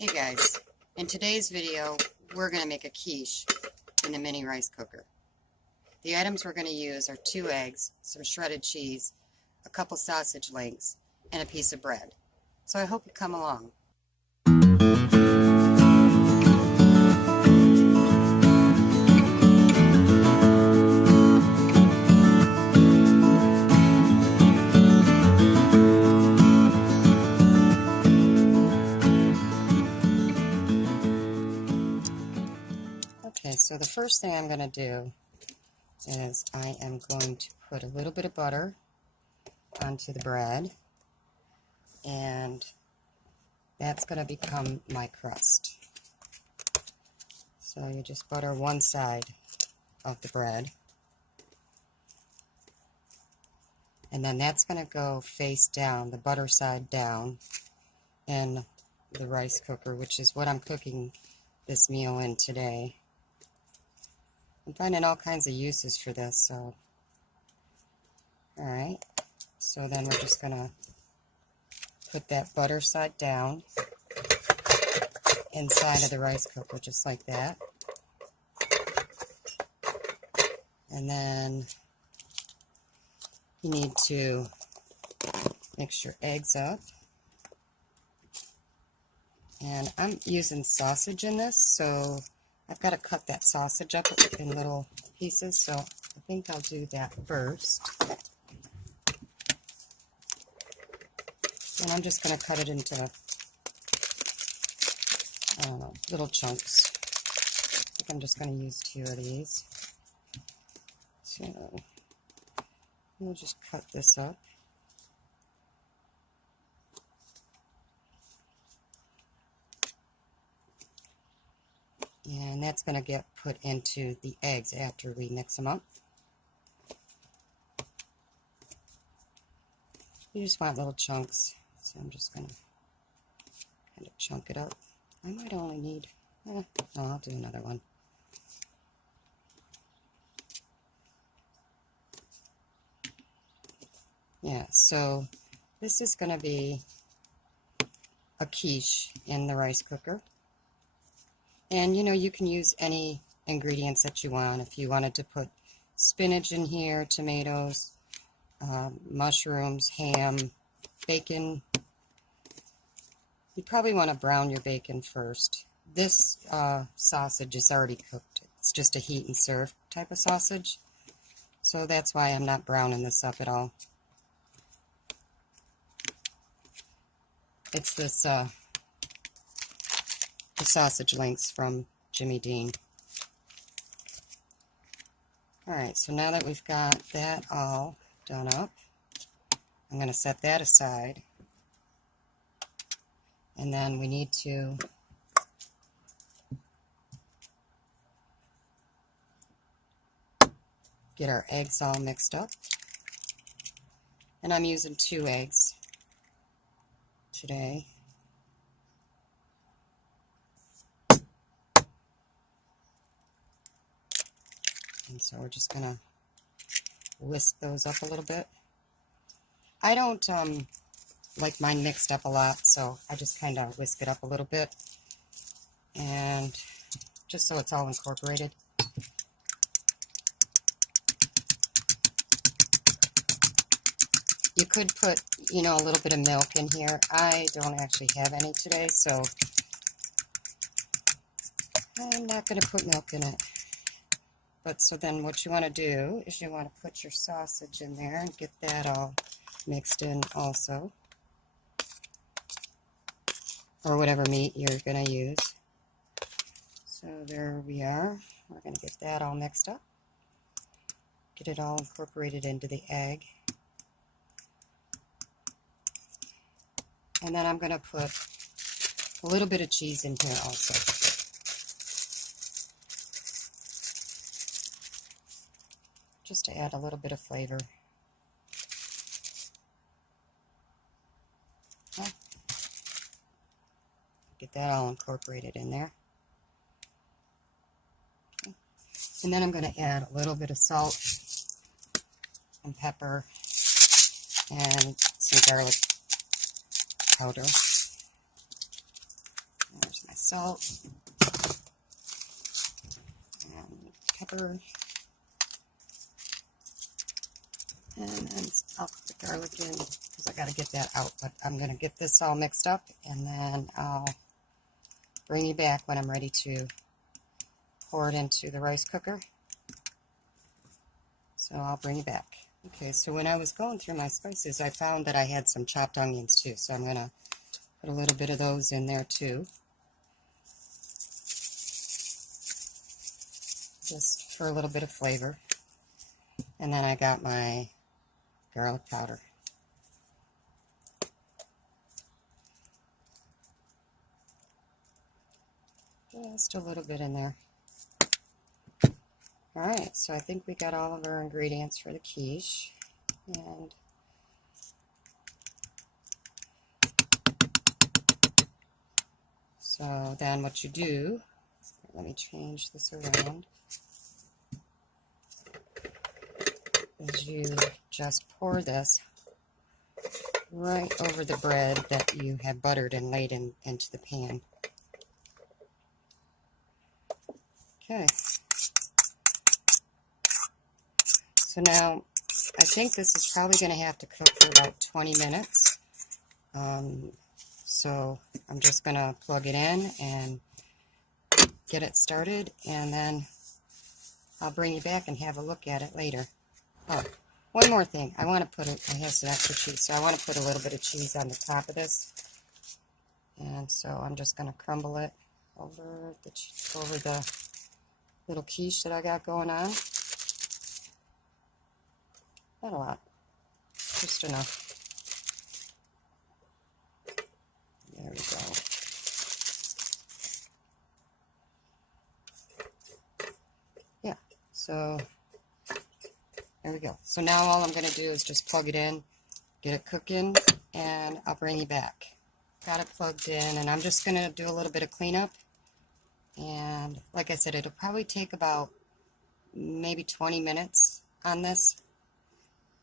Hey guys, in today's video we're going to make a quiche in the mini rice cooker. The items we're going to use are 2 eggs, some shredded cheese, a couple sausage links, and a piece of bread. So I hope you come along. Okay, so the first thing I'm going to do is I am going to put a little bit of butter onto the bread, and that's going to become my crust. So you just butter one side of the bread, and then that's going to go face down, the butter side down, in the rice cooker, which is what I'm cooking this meal in today. I'm finding all kinds of uses for this, so alright, so then we're just going to put that butter side down inside of the rice cooker, just like that. And then you need to mix your eggs up. And I'm using sausage in this, so I've got to cut that sausage up in little pieces, so I think I'll do that first. And I'm just going to cut it into, I don't know, little chunks. I think I'm just going to use 2 of these. So we'll just cut this up. And that's going to get put into the eggs after we mix them up. You just want little chunks, so I'm just going to kind of chunk it up. I might only need, no, I'll do another one. Yeah, so this is going to be a quiche in the rice cooker. And you know, you can use any ingredients that you want. If you wanted to put spinach in here, tomatoes, mushrooms, ham, bacon. You probably want to brown your bacon first. This sausage is already cooked. It's just a heat and serve type of sausage. So that's why I'm not browning this up at all. It's this the sausage links from Jimmy Dean. Alright, so now that we've got that all done up, I'm going to set that aside. And then we need to get our eggs all mixed up. And I'm using 2 eggs today. And so we're just going to whisk those up a little bit. I don't like mine mixed up a lot, so I just kind of whisk it up a little bit. And just so it's all incorporated. You could put, you know, a little bit of milk in here. I don't actually have any today, so I'm not going to put milk in it. But so then what you want to do is you want to put your sausage in there and get that all mixed in also. Or whatever meat you're going to use. So there we are. We're going to get that all mixed up. Get it all incorporated into the egg. And then I'm going to put a little bit of cheese in here also. Just to add a little bit of flavor. Okay. Get that all incorporated in there. Okay. And then I'm going to add a little bit of salt and pepper and some garlic powder. There's salt, and pepper, and then I'll put the garlic in because I got to get that out. But I'm going to get this all mixed up, and then I'll bring you back when I'm ready to pour it into the rice cooker. So I'll bring you back. Okay, so when I was going through my spices, I found that I had some chopped onions too, so I'm going to put a little bit of those in there too, just for a little bit of flavor. And then I got my garlic powder. Just a little bit in there. Alright, so I think we got all of our ingredients for the quiche. And so then what you do, let me change this around, is you just pour this right over the bread that you have buttered and laid into the pan. Okay. So now, I think this is probably going to have to cook for about 20 minutes. So I'm just going to plug it in and get it started, and then I'll bring you back and have a look at it later. Oh, one more thing. I want to put I have some extra cheese, so I want to put a little bit of cheese on the top of this. And so I'm just going to crumble it over the little quiche that I got going on. Not a lot, just enough. There we go. Yeah, so there we go. So now all I'm going to do is just plug it in, get it cooking, and I'll bring you back. Got it plugged in, and I'm just going to do a little bit of cleanup. And like I said, it'll probably take about maybe 20 minutes on this,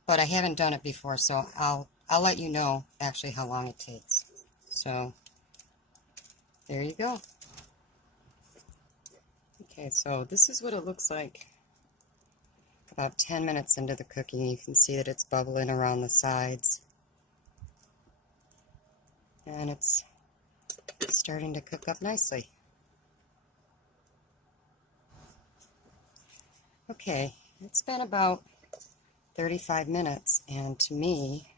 but I haven't done it before, so I'll let you know actually how long it takes. So there you go. Okay, so this is what it looks like about 10 minutes into the cooking. You can see that it's bubbling around the sides, and it's starting to cook up nicely. Okay, it's been about 35 minutes, and to me,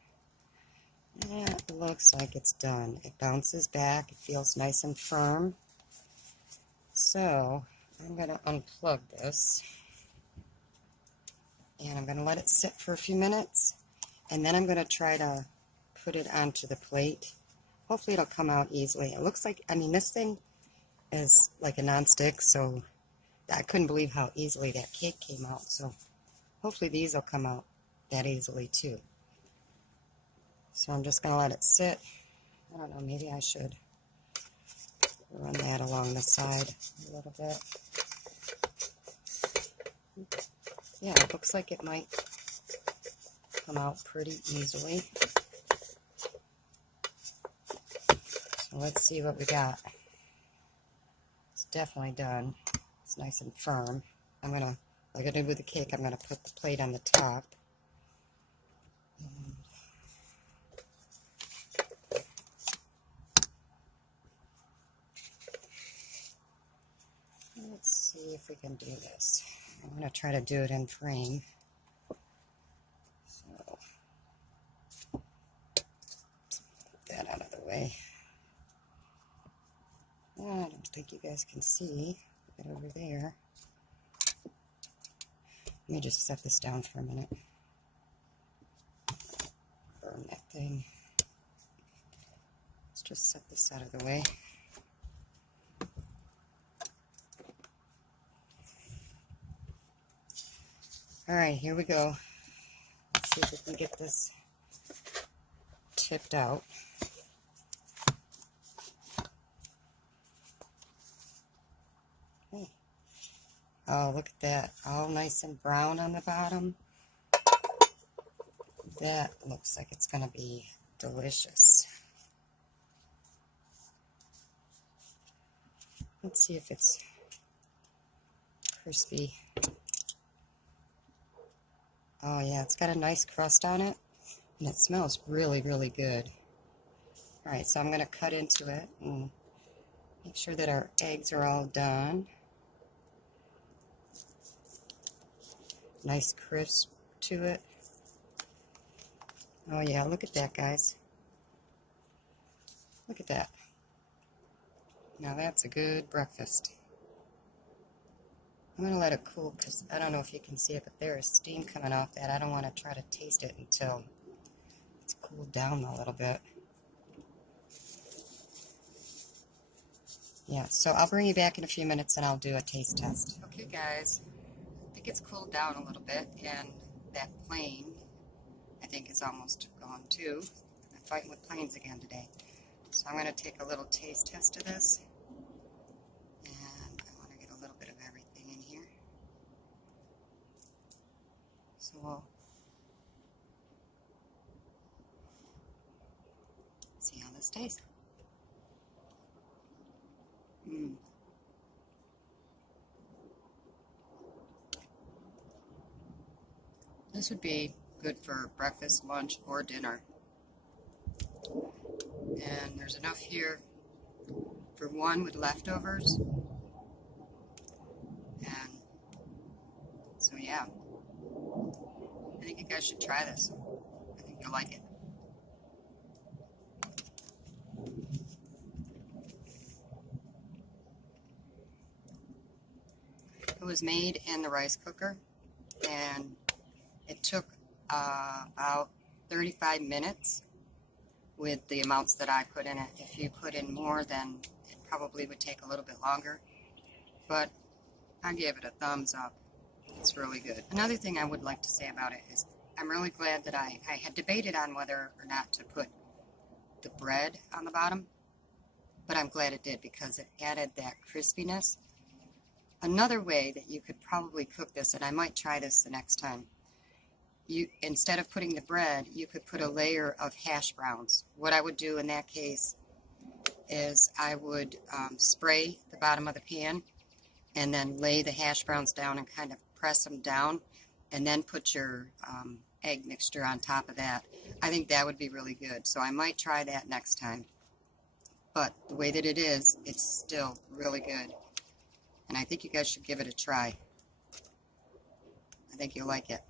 it looks like it's done. It bounces back, it feels nice and firm. So I'm going to unplug this, and I'm going to let it sit for a few minutes, and then I'm going to try to put it onto the plate. Hopefully it'll come out easily. It looks like, I mean, this thing is like a non-stick, so I couldn't believe how easily that cake came out. So hopefully these will come out that easily too. So I'm just going to let it sit. I don't know, maybe I should run that along the side a little bit. Yeah, it looks like it might come out pretty easily. So let's see what we got. It's definitely done. It's nice and firm. I'm going to, like I did with the cake, I'm going to put the plate on the top. Let's see if we can do this. I'm going to try to do it in frame. So, put that out of the way. I don't think you guys can see it over there. Let me just set this down for a minute. Burn that thing. Let's just set this out of the way. Alright, here we go. Let's see if we can get this tipped out. Okay. Oh, look at that. All nice and brown on the bottom. That looks like it's going to be delicious. Let's see if it's crispy. Oh yeah, it's got a nice crust on it, and it smells really, really good. Alright, so I'm going to cut into it and make sure that our eggs are all done. Nice crisp to it. Oh yeah, look at that, guys. Look at that. Now that's a good breakfast. I'm going to let it cool because I don't know if you can see it, but there is steam coming off that. I don't want to try to taste it until it's cooled down a little bit. Yeah, so I'll bring you back in a few minutes and I'll do a taste test. Okay guys, I think it's cooled down a little bit, and that plane I think is almost gone too. I'm fighting with planes again today. So I'm going to take a little taste test of this, and I want to get a little bit of everything in here. So we'll see how this tastes. This would be good for breakfast, lunch, or dinner. And there's enough here for one with leftovers. And so yeah, I think you guys should try this. I think you'll like it. It was made in the rice cooker, and it took about 35 minutes with the amounts that I put in it. If you put in more, then it probably would take a little bit longer, but I give it a thumbs up. It's really good. Another thing I would like to say about it is I'm really glad that I had debated on whether or not to put the bread on the bottom, but I'm glad it did because it added that crispiness. Another way that you could probably cook this, and I might try this the next time, instead of putting the bread, you could put a layer of hash browns. What I would do in that case is I would spray the bottom of the pan and then lay the hash browns down and kind of press them down, and then put your egg mixture on top of that. I think that would be really good, so I might try that next time. But the way that it is, it's still really good, and I think you guys should give it a try. I think you'll like it.